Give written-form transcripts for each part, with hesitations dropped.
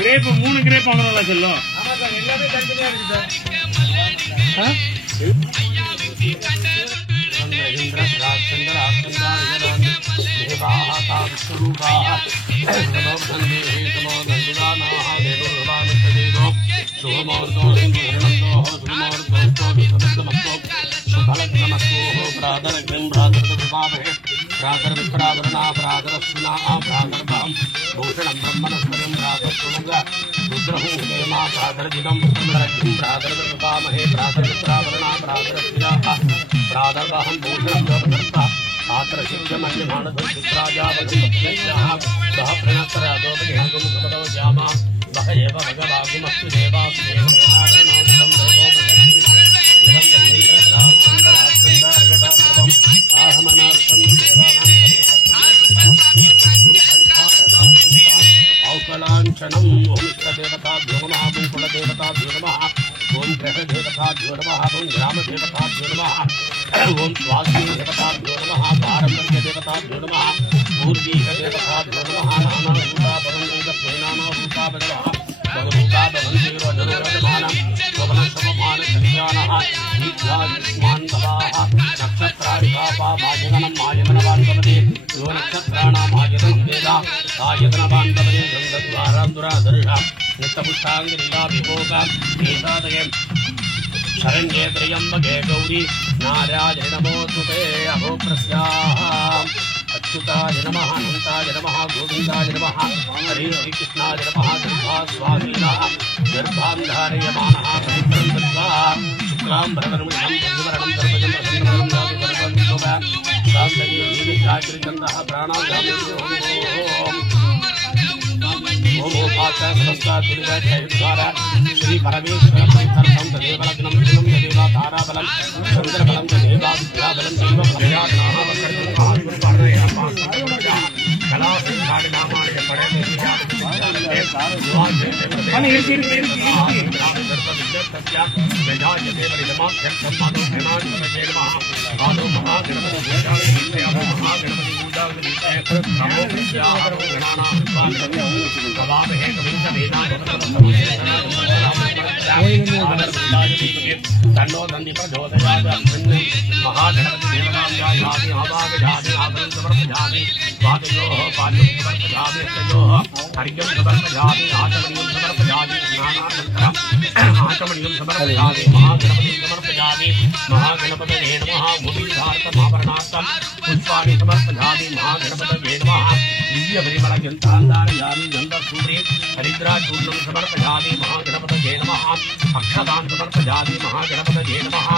Grape 3 grape வாங்கணும்ல செல்லும். எல்லாமே தனித்தனியா இருக்கு சார். भूषणं ब्रह्मणस्पतिं रुद्रहूमा प्रातर्जितं प्रातर्वृतामहे प्रातर्वित्रावरणा प्रातरस्विनाः प्रातर्वहं भूषणं योगकर्ता पात्रशिक्षमन्यमानधुराजावधुः सह प्रणतराजोपनिहगुं सुपदो जामा वह एव भगवागुमस्तु देवास्तु देवनादरनादं देवोपनिषद् आहमनार्थं देवानां औकलांचनम ओम इष्टदेवताभ्यो नमः ओम कुलदेवताभ्यो नमः ओम ग्रहदेवताभ्यो नमः ओम ग्रामदेवताभ्यो नमः ओम स्वास्थ्यदेवताभ्यो नमः पारम्परिकदेवताभ्यो नमः पूर्वीयदेवताभ्यो नमः नानारूपाभरणेन भगवताभवन्तिरोजनोरजमानं स्ववनसममानकल्याणः नित्यायुष्मान्भवाः नक्षत्रादिकापाभाजगनं मायतनवान् भवति यो नक्षत्राणाम् आयतनं वेद आयतनवान् भवति गन्धद्वारां दुरादर्शा नित्यपुष्टाङ्गिरीलाभिभोगां एतादये शरण्ये त्र्यम्बके गौरी नारायणे नमोस्तुते अहो प्रस्याः अच्युताय नमः अनन्ताय नमः गोविन्दाय नमः हरे श्रीकृष्णाय नमः गर्भास्वामीनः गर्भान् धारयमानः पवित्रं दत्त्वा शुक्लां भरतरं भुजवरणं सर्वजं प्रसन्नं दाविवर्गं सान्दये देवीजागृचन्दः प्राणायामो ओम पाचा समस्ता दुर्गा जयद्वारा श्री परमेश्वर परितर्पं तदेव लग्नं दिनं तदेव ताराबलं चन्द्रबलं तदेव विद्याबलं दैव प्रयात्नाः कला संघाटि नामानि पडे तन्नो नंदी प्रचोदयात् महागणपति देवताभ्यां आवाहयामि आभरणं समर्पयामि पादयोः पाद्यं समर्पयामि तयोः अर्घ्यं समर्पयामि आचमनीयं समर्पयामि स्नानानन्तरम् आचमनीयं समर्पयामि महागणपतिं समर्पयामि महागणपतये नमः मुदीधार्थमाभरणार्थं पुष्पाणि समर्पयामि महागणपतये नमः दिव्यपरिमलगन्धान्धारयामि गन्धसूत्रे हरिद्राचूर्णं समर्पयामि महागणपतये नमः अक्षतान् समर्पयामि महागणपतये नमः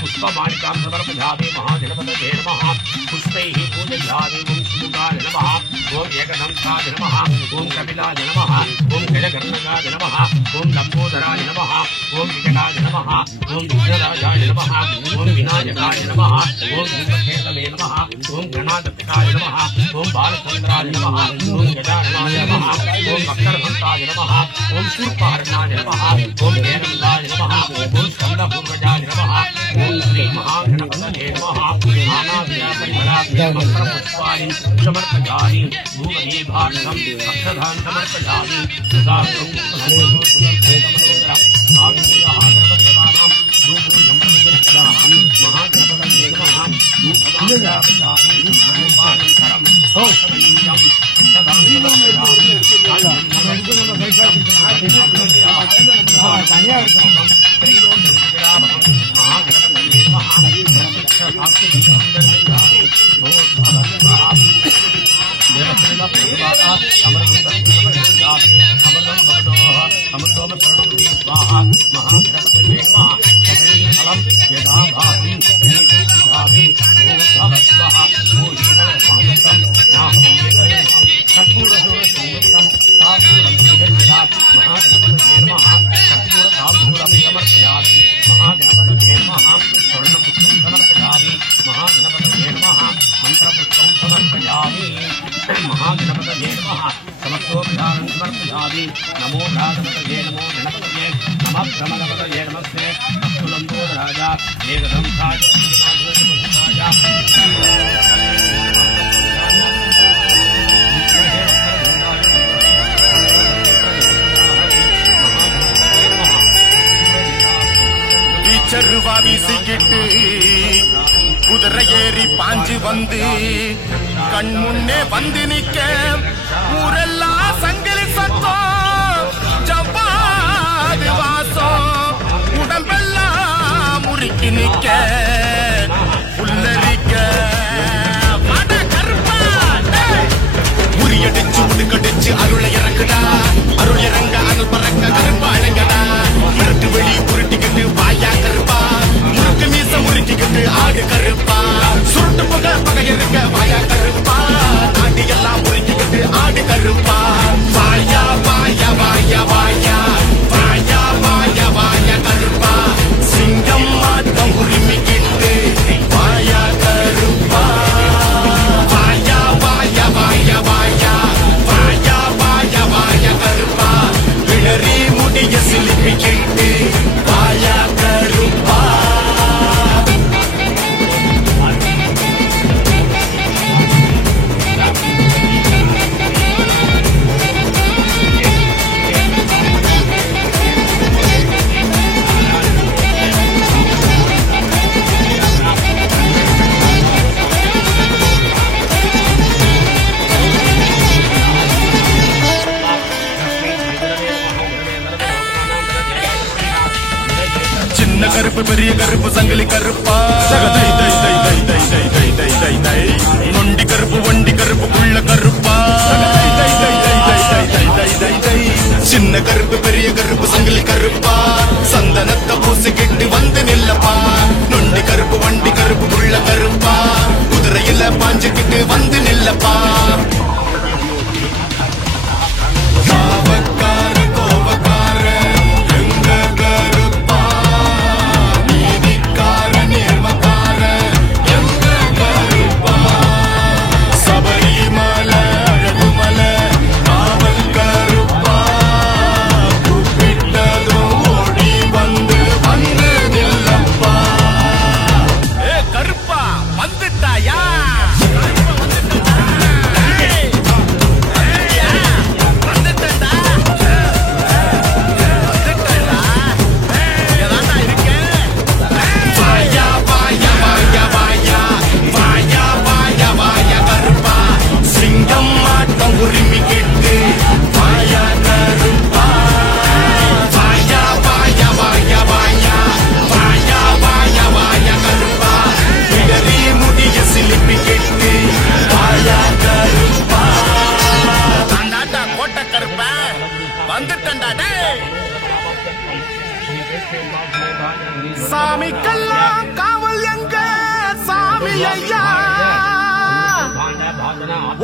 पुष्पमालिकां समर्पयामि महागणपतये नमः पुष्पैः पूजयामि ओं शिवगाय नमः ओं एकदन्ताय नमः ओं कपिलाय नमः ओं जलगर्णकाय नमः ओं लंबोदराय नमः ओं विकटाय नमः ओं विघ्नराजाय नमः ओं विनायकाय नमः ओं धूमकेतवे नमः ओं गणाधिपतिकाय नमः ओं बालचन्द्राय नमः ओं गजाननाय नमः ओं अक्षरभक्ताय नमः ओं शूर्पहरणाय नमः ओं वेदन्ताय नमः ओं स्कन्दपूर्वजाय नमः ओं श्री महागणपतये नमः नानाविधपरिमलाभ्यमन्त्रपुष्पाणि समर्पयामि भूमदीभार्थम् अक्षतान् समर्पयामि महागणपतये नमः गजानपतये नमो गणपतये नमः ब्रह्मणपतये नमस्ते अस्तुलम्बोदराजा एकदंसाय चरुवा வீசிக்கிட்டு குதிரை ஏறி பாஞ்சு வந்து கண் முன்னே வந்து நிக்க ஊரெல்லாம் சங்கிலி சத்தம் ஜவ்வாது வாசம் உடம்பெல்லாம் முறுக்கி நிக்க புல்லரிக்க வட கருப்பா முறியடிச்சு உடுக்கடிச்சு அருளை இறக்குடா அருள் இறங்க அருள் பறக்க கருப்பா இறங்கடா இருட்டு வெளி புரட்டிக்கிட்டு வாயா கருப்பா முறுக்கு மீச முறுக்கிக்கிட்டு ஆடு கருப்பா சுருட்டு புகை பகை இருக்க வாயா கருப்பா நாட்டி எல்லாம் முறுக்கிக்கிட்டு ஆடு கருப்பா வாயா வாயா வாயா வாயா வாயா வாயா வாயா கருப்பா சிங்கம் மாட்டம் உரிமிக்கிட்டு வாயா கருப்பா வாயா வாயா வாயா வாயா வாயா வாயா வாயா கருப்பா விளரி முடிய சிலிப்பிக்கிட்டு வாயா கருப்பா சின்ன கருப்பு பெரிய கருப்பு சங்கிலி கருப்பா நொண்டி கருப்பு வண்டி கருப்பு புள்ள கருப்பா சின்ன கருப்பு பெரிய கருப்பு சங்கிலி கருப்பா சந்தனத்தை பூசிக்கிட்டு வந்து நில்லப்பா நொண்டி கருப்பு வண்டி கருப்பு புள்ள கருப்பா குதிரையில பாஞ்சுக்கிட்டு வந்து நில்லப்பா சாமிக்கெல்லாம் காவல் எங்க சாமி ஐயா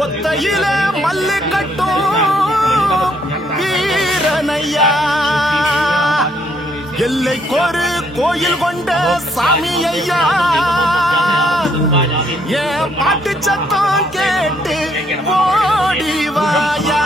ஒத்தையில மல்லு கட்டும் வீரனையா எல்லைக்கொரு கோயில் கொண்ட சாமி ஐயா என் பாட்டு சத்தம் கேட்டு ஓடி வாயா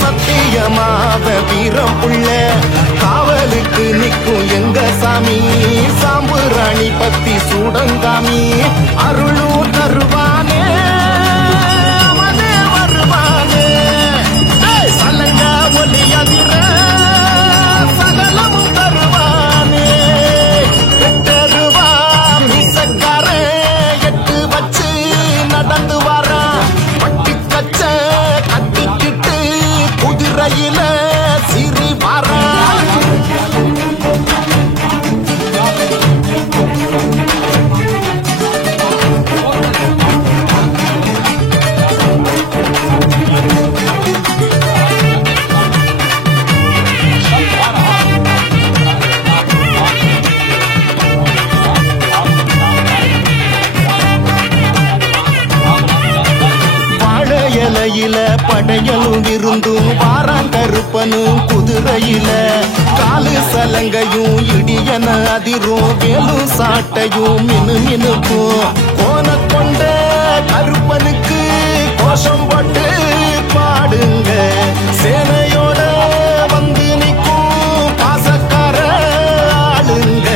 சத்தியமாவ வீரம் புள்ள காவலுக்கு நிற்கும் எங்க சாமி சாம்புராணி பத்தி சூடங்காமி அருளும் தருவானே அவனே வருவானே சலங்க ஒலி அதிர சகலமும் தருவானே எட்டருவா மீசக்கார எட்டு வச்சு நடந்து வரா பட்டி கச்ச கட்டிக்கிட்டு குதிரையில சிறி வரா கருப்பனும் குதிரையில காலு சலங்கையும் இடியன அதிரும் வேலும் சாட்டையும் மினு மினுக்கும் கோன கொண்ட கருப்பனுக்கு கோஷம் போட்டு பாடுங்க சேனையோட வந்து நிற்கும் பாசக்கார ஆளுங்க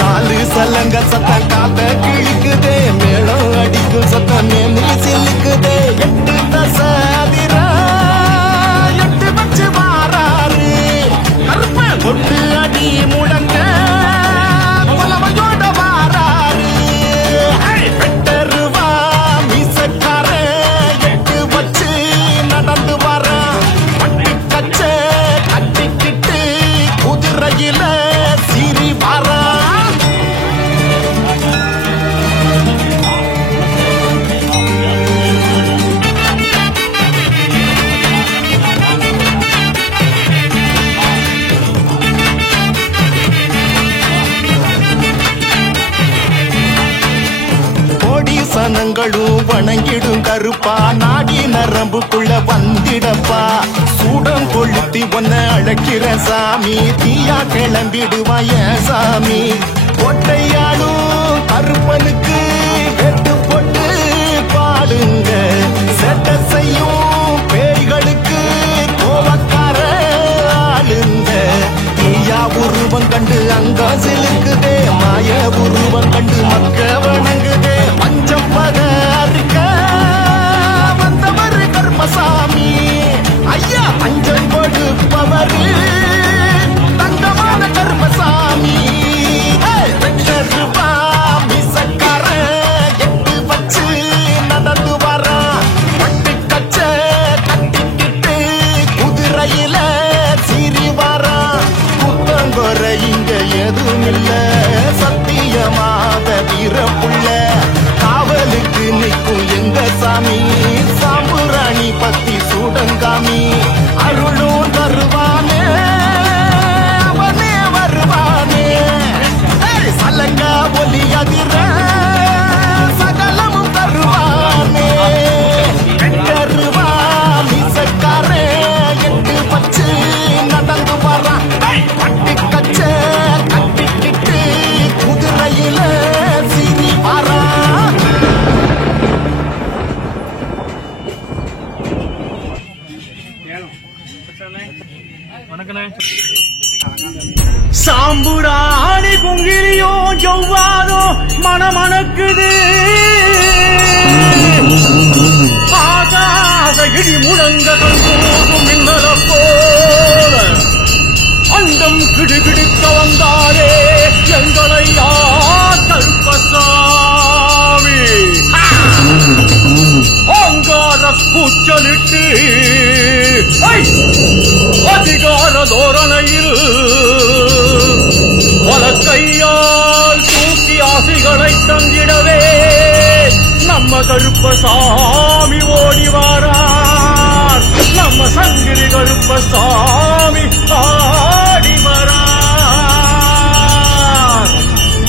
காலு சலங்க சத்தம் காத்த கிழிக்குதே மேளம் அடிக்கும் சத்தம் மேலி சிலுக்குதே எட்டு தசாதிரா எட்டு வச்சு வாராரு கருப்ப கொட்டு அடி முழங்க புலமையோட வாராரு வெட்டருவா மீசக்கார எட்டு வச்சு நடந்து வர பட்டி கச்ச கட்டிக்கிட்டு குதிரையில சீறி வாரா சனங்களும் வணங்கிடும் கருப்பா நாடி நரம்புக்குள்ள வந்திடப்பா சூடம் கொளுத்தி ஒன்ன அழைக்கிற சாமி தீயா கிளம்பிடுவாய சாமி கொட்டையாடும் கருப்பனுக்கு வெட்டு போட்டு பாடுங்க செட்ட செய்யும் பேய்களுக்கு கோவக்கார ஆளுங்க தீயா உருவம் கண்டு அங்க சிலுக்குதே மாய உருவம் கண்டு மக்க வணங்குதே பஞ்சம் பகரிக்க வந்தவர் கர்மசாமி ஐயா பஞ்சம் கொடுப்பவர் தங்கமான கர்மசாமி வெட்டருவா மிசக்கார எட்டு வச்சு நடந்து வர பட்டு கச்ச கட்டிக்கிட்டு குதிரையில சீறி வர குத்தங்குறை இங்க எதுவும் இல்ல சத்தியமாத வீரப்புள்ள காவலுக்கு நிற்கும் எங்க சாமி சாம்புராணி பத்தி சூடங்காமி அருளும் தருவானே அவனே வருவானே சலங்க ஒலி அதிர சகலமும் தருவானே வெட்டருவா மீசக்காரே எட்டு பச்சு நடந்து வரான் பட்டி கச்ச கட்டிக்கிட்டு குதிரையில சீறி வாரா சாம்புராணி குங்கிலியோ ஜொவ்வாதோ மனமணக்குது ஆகாத இடி முழங்க கல்போதும் மின்னல போல அண்டம் கிடுகிடுக்க வந்தாரே எங்களையா கல்பசாமி ஓங்கார கூச்சலிட்டு அதிகார தோரணையில் பல கையால் தூக்கி ஆசைகளை தந்திடவே நம்ம கருப்பசாமி ஓடி வாரார் நம்ம சங்கிரி கருப்பசாமி ஆடி வரார்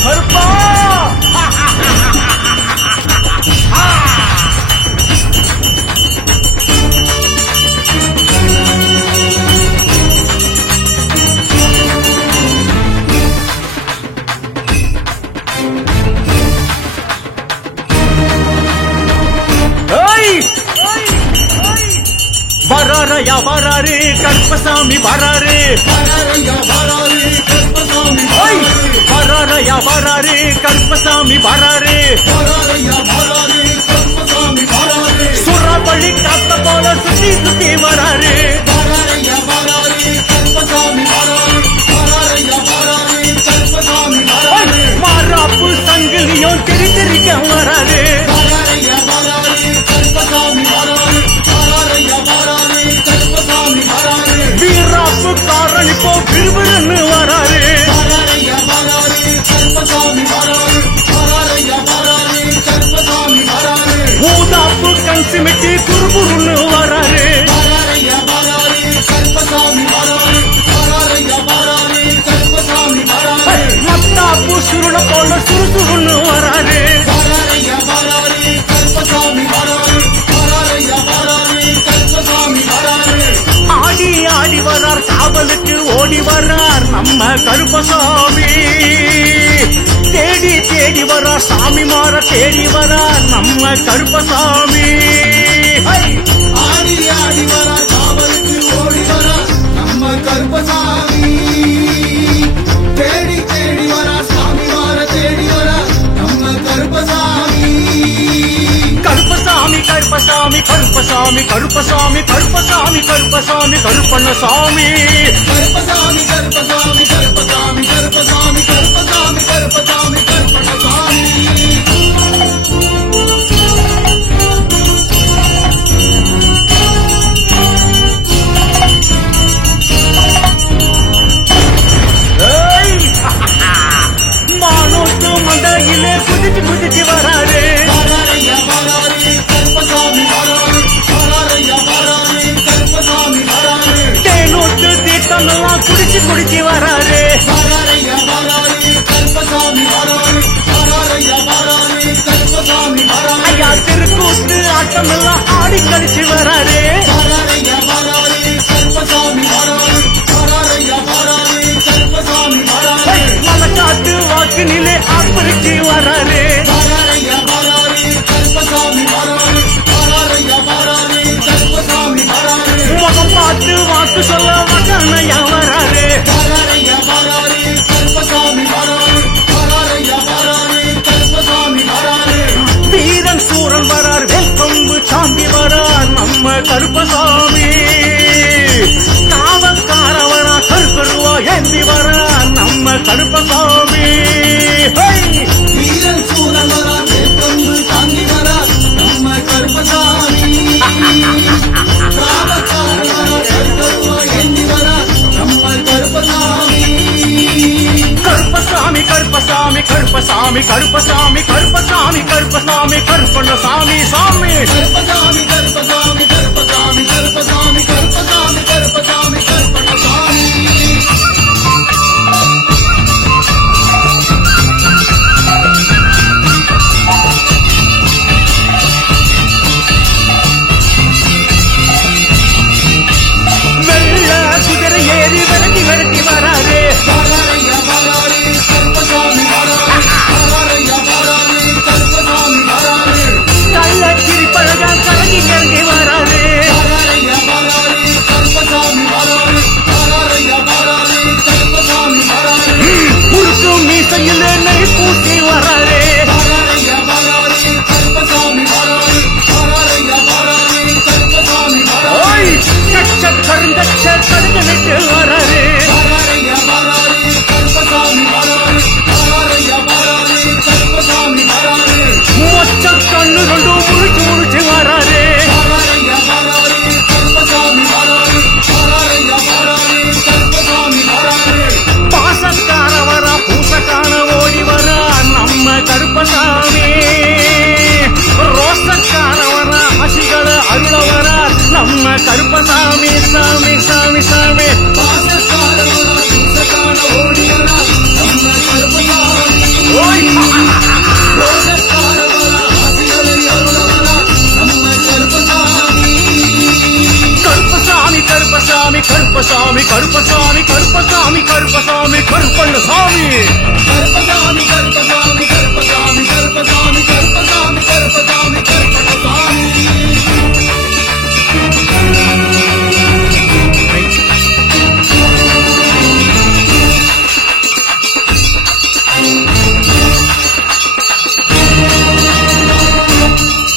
கருப்பா வராரையா வராரு கருப்பசாமி வராரு வராரையா வராரு கருப்பசாமி வராரு சுறபலி காத்த போல சுத்தி சுத்தி வராரு மாறாப்பு சங்கிலியும் திரி திரிக்க வராரு வீராப்பு காரணி போ விறுவிறுன்னு வராரு ஊதாப்பு கண் சிமிட்டி குறுகுறுன்னு வராரு மத்தாப்பு சுருண போல சுறுசுறுன்னு வராரு ஆடி ஆடி வரா காவலுக்கு ஓடி வர்றார் நம்ம கருப்பசாமி. தேடி தேடி வர்றார் சாமி மாற தேடி வர்றார் நம்ம கருப்பசாமி. ஆடி ஆடி வரா காவலுக்கு ஓடி வரா நம்ம கருப்பசாமி. தேடி தேடி வரா சாமி மாற தேடி வரா நம்ம கருப்பசாமி. கருப்பசாமி கருப்பசாமி கருப்பசாமி கருப்பசாமி கருப்பசாமி கருப்பசாமி கருப்பண்ணசாமி. கருப்பசாமி கருப்பசாமி கருப்பசாமி கருப்பசாமி கருப்பசாமி கருப்பசாமி கருப்பண்ணசாமி. மானோட்டு மண்டையிலே குதிச்சு குதிச்சு வராரு. தேனோட்டு தீர்த்தமெல்லாம் குடிச்சு குடிச்சு வராரு. ஐயா திருக்கூத்து ஆட்டமெல்லாம் ஆடி கழிச்சு வராரு. மலக்காட்டு வாக்கு நிலை ஆப்பரிச்சு வராரு. முகம் பார்த்து வாக்கு சொல்ல வக்கனையா வராரு. வீரன் சூரன் வரார் வெப்பம்பு சாந்தி வரார் நம்ம கருப்பசாமி. காவல்காரவரா கருப்பருவா ஏந்தி வரார் நம்ம கருப்பசாமி. வீரன் சூரன் வரா வெப்பம்பு சாந்தி வரா நம்ம கருப்பசாமி. கருப்பசாமி கருப்பசாமி கருப்பசாமி கருப்பசாமி கருப்பசாமி கருப்பசாமி கருப்பண்ணசாமி சாமி. கருப்பசாமி கருப்பசாமி கருப்பசாமி கருப்பசாமி கருப்பசாமி கருப்பசாமி கருப்பண்ணசாமி. வெள்ள குதிரை ஏறி விரட்டி விரட்டி வராரு. கள்ளக்கிரி பழகா கலங்கி கலங்கி வராரு. முறுக்கு மீசையில் நெய் பூசி வராரு. கச்ச கருங்கச்ச கடுங்க விட்டு வராரு. மொச்ச கண்ணு ரெண்டும் முழிச்சு முழிச்சு வராரு. பாசக்கார வரா பூசக்கார ஓடி வரா நம்ம கருப்பசாமி. ரோசக்கார வரா ஹசிகள அருள வரா நம்ம கருப்பசாமி. சாமி சாமி சாமி. கருப்பசாமி கருப்பசாமி கருப்பசாமி கருப்பசாமி கருப்பசாமி கருப்பசாமி கருப்பண்ணசாமி. கருப்பசாமி கருப்பசாமி கருப்பசாமி கருப்பசாமி கருப்பசாமி கருப்பசாமி கருப்பண்ணசாமி.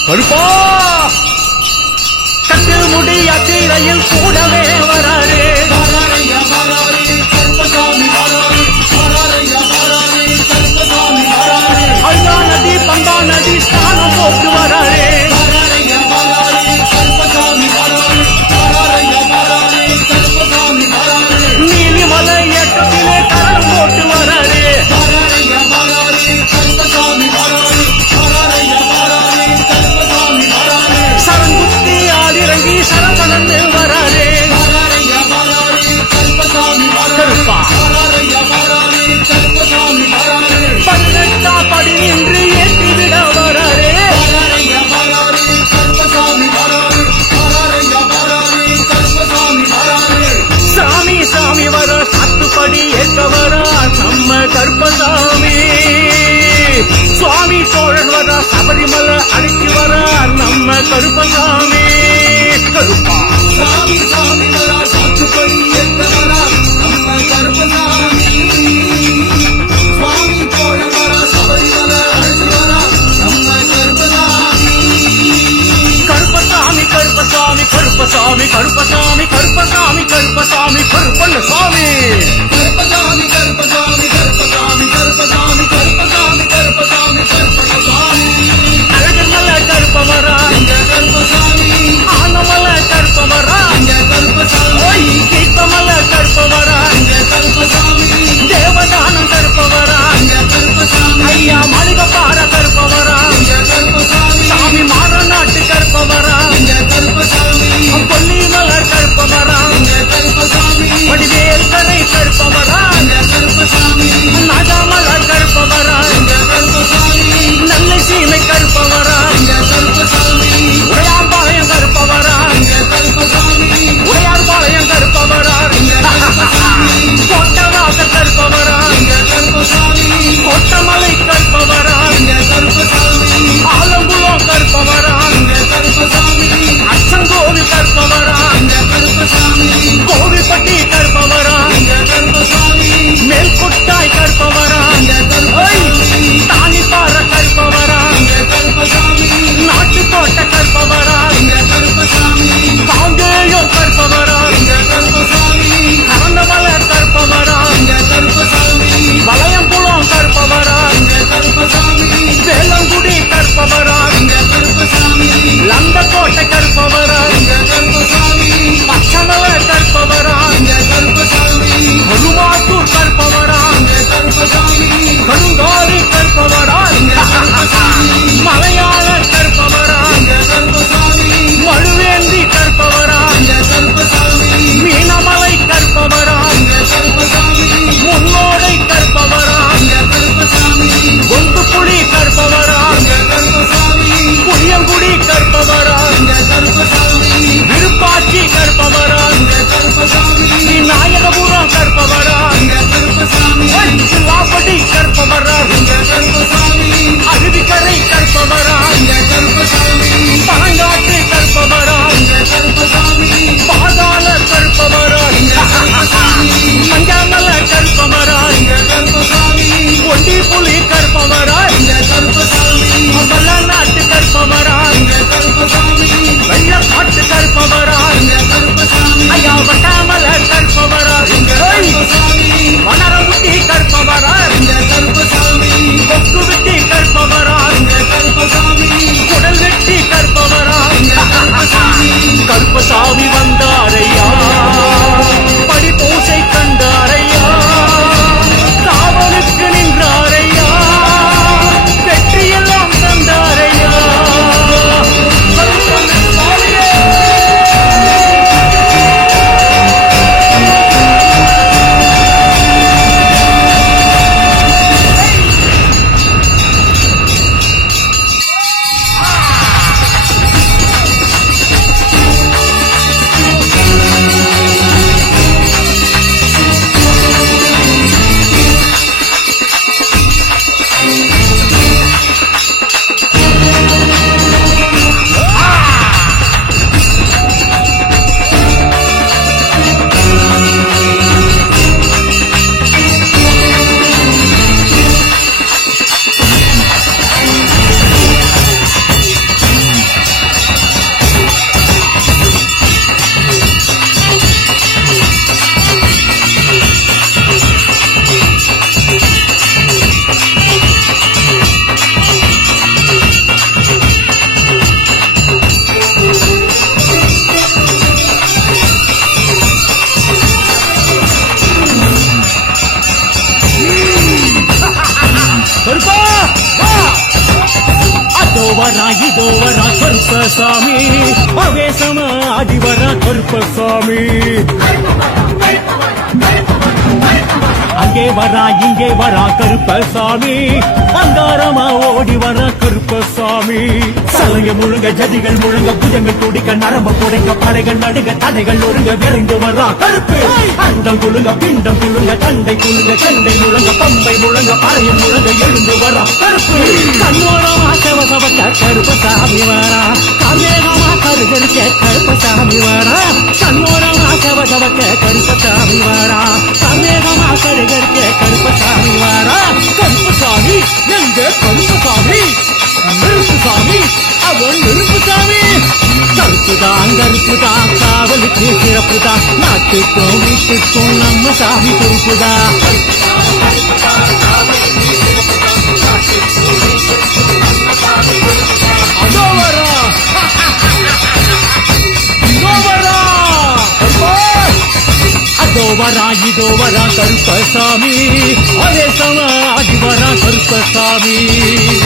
கருப்பா கட்டில் முடி யாத்திரையில் கூடவே வராரு. அண்ணா நதி பம்பா நதி ஸ்நானம் போட்டு வராரு. நீலிமலை ஏற்றத்திலே கரம் போட்டு வராரு. சரங்குத்தி ஆடிறங்கி சரவணன்னு வராரு. கருப்பசாமி கருப்பா சாமி சாமி வரா சாத்துப்படி எத்த வரா நம்ம கருப்பசாமி சுவாமி போல வரா சபரி வரா அழைச்சு வரா நம்ம கருப்பசாமி கருப்பசாமி கருப்பசாமி கருப்பசாமி கருப்பசாமி கருப்பசாமி கருப்பசாமி கருப்பண்ண சாமி கருப்பசாமி கருப்பசாமி கருப்பசாமி கருப்பசாமி கருப்பசாமி கருப்பசாமி கருப்பசாமி அழகமல்ல கருப்பவரா எங்க கருப்பசாமி ஆனமல்ல கருப்பவரா எங்க கருப்பசாமி கீர்த்தமல்ல கருப்பவரா எங்க கருப்பசாமி தேவதானம் கருப்பவரா எங்க கருப்பசாமி ஐயா மளிகப்பார கருப்பவரா எங்க கருப்பசாமி சாமி மாறநாட்டு கருப்பவரா எங்க கருப்பசாமி கொல்லி மலர் கருப்பவரா எங்க கருப்பசாமி வடிவேல் கரை கருப்பவரா எங்க கருப்பசாமி நகமலர் கருப்பவரா எங்க கருப்பசாமி நல்ல சீமை கருப்பவரா எங்க கருப்பசாமி உடையாம்பாளையம் கருப்பவரா எங்க கருப்பசாமி உடையார்பாளையம் கருப்பவரா எங்க கருப்பசாமி கோட்டவாச கருப்பவரா எங்க கருப்பசாமி கோட்டமலை கருப்பவரா எங்க கருப்பசாமி ஆலங்குளம் கருப்பவரா எங்க கருப்பசாமி அச்சங்கோவில் கருப்பவரா எங்க கருப்பசாமி கோவில்பட்டி கருப்பவரா எங்க கருப்பசாமி மேல்கொட்டாய் கருப்பவரா எங்க கருப்பசாமி தானிப்பாற கருப்பவரா எங்க கருப்பசாமி நாட்டுக்கோட்டை கருப்பவரா எங்க கருப்பசாமி காங்கேயம் கருப்பவரா எங்க கருப்பசாமி கரந்தமலர் கருப்பவரா எங்க கருப்பசாமி வளையங்குளம் கருப்பவரா எங்க கருப்பசாமி வேலங்குடி கருப்பவரா எங்க கருப்பசாமி லந்தக்கோட்டை கருப்பவரா எங்க கருப்பசாமி பச்சமலர் கருப்பவரா எங்க கருப்பசாமி கருமாத்தூர் கருப்பவரா எங்க கருப்பசாமி கருங்காலி கருப்பவரா எங்க கருப்பசாமி மலையாள கருப்பவரா எங்க கருப்பசாமி மழுவேந்தி கருப்பவரா எங்க கருப்பசாமி மீனமலை கருப்பவரா எங்க கருப்பசாமி முன்னோடை கருப்பவரா எங்க கருப்பசாமி கொண்டுப்புலி கருப்பவரா எங்க கருப்பசாமி புளியங்குடி கருப்பவரா எங்க கருப்பசாமி விருப்பாட்சி கருப்பவரா எங்க கருப்பசாமி நாயகபுரம் கருப்பவரா எங்க கருப்பசாமி சிலாப்படி கருப்பவரா எங்க கருப்பசாமி அருவிக்கரை கருப்பவரா எங்க கருப்பசாமி பழங்காட்டு கருப்பவரா எங்க கருப்பசாமி பாதாள கருப்பவரா எங்க கருப்பசாமி மஞ்சாமல கருப்பவரா எங்க கருப்பசாமி ஒண்டி புலி கருப்பவரா எங்க கருப்பசாமி வல்லநாட்டு கருப்பவரா எங்க கருப்பசாமி வெள்ளக்காட்டு கருப்பவரா எங்க கருப்பசாமி ஐயா வட்டாமல கருப்பவரா எங்க கருப்பசாமி வனரமுட்டி கருப்பவரா எங்க கருப்பசாமி கொக்கு வெட்டி கருப்பவரா எங்க கருப்பசாமி குடல் வெட்டி கருப்பவரா எங்க கருப்பசாமி கருப்பசாமி வந்தாரையா படி பூசை கண்டாரையா காவலுக்கு நின்றாரையா வெற்றியெல்லாம் தந்தாரையா இதோவரா கருப்பசாமி அவேசமா ஆதிவரா கருப்பசாமி அங்கே வரா இங்கே வரா கருப்பசாமி அங்காரமா ஓடி வரா கருப்பசாமி சலங்க முழுங்க ஜதிகள் முழுங்க புஜங்கள் துடிக்க நரம்ப புடைக்க படைகள் நடுங்க தடைகள் ஒருங்க விரைந்து வரா கருப்பு அண்டம் குழுங்க பிண்டம் குழுங்க தண்டை குழுங்க சண்டை முழங்க பம்பை முழங்க பறையும் முழங்க எழுந்து வரா கருப்பு கண்ணோரம் ஆட்ட சவசவக்க கருப்பசாமி வாரா காவேகமா கருகருக்க கருப்பசாமி வாரா கண்ணோரமா சவசவக்க கருப்பசாமி வாரா காவேகமா கருகருக்க கருப்பசாமி வாரா கருப்பசாமி எங்க கருப்பசாமி நெருப்புசாமி அவன் நெருப்புசாமி கருப்புதான் காவலுக்கு சிறப்புதான் நாட்டுக்கும் வீட்டுக்கும் நம்ம சாமி பொறுப்புதான் இதோ வரா கருப்பசாமி அதே சமாதி வரா கருப்பசாமி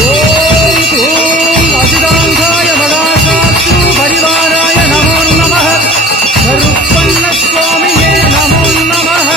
ஓம் ஓம் அபிராங்காய மகாசாஸ்து பரிவாராய நமோ நமः கருப்பண்ண சுவாமியே நமோ நமः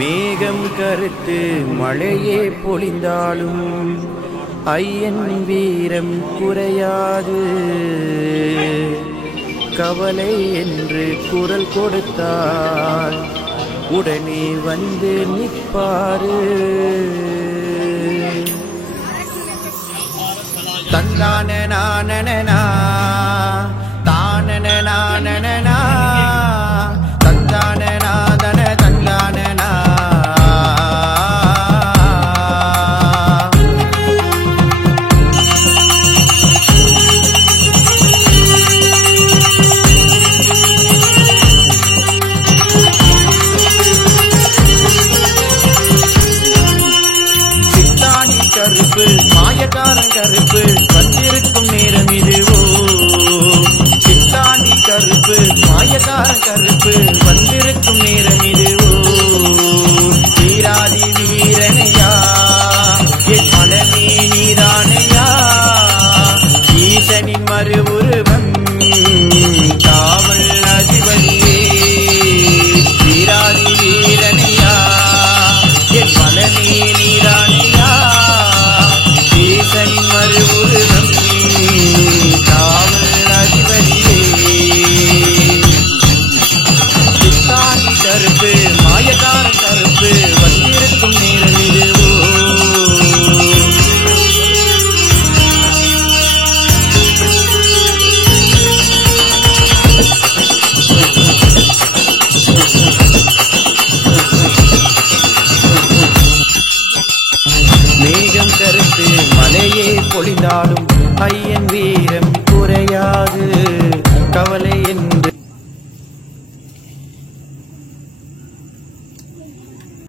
மேகம் கருத்து மழையே பொழிந்தாலும் ஐயன் வீரம் குறையாது. கவலை என்று குரல் கொடுத்தால் உடனே வந்து நிற்பாரு. தந்தான நானனா தானன நானனா தந்தான நாதன தந்தானனா கருப்பு மாயக்காரன் கருப்பு வந்திருக்கும் நேரம் இதுவோ. சித்தாண்டி கருப்பு மாயக்காரன் கருப்பு வந்திருக்கும் நேரம் இதுவோ. வீராதி வீரனையா என் மனமே நீதானையா. ஈசனின் மறு உருவம் காவல் அதிபதியே. வீராதி வீரனையா என் மனமே நீதானையா. ஈசனின் மறு உருவம் காவல் அதிபதியே. சித்தாண்டி கருப்பு மாயக்காரன் கருப்பு வந்திருக்கும் நேரம் இதுவோ. மேகம் கருத்து மலையே பொழிந்தாலும் ஐயன் வீரம் குறையாது. கவலை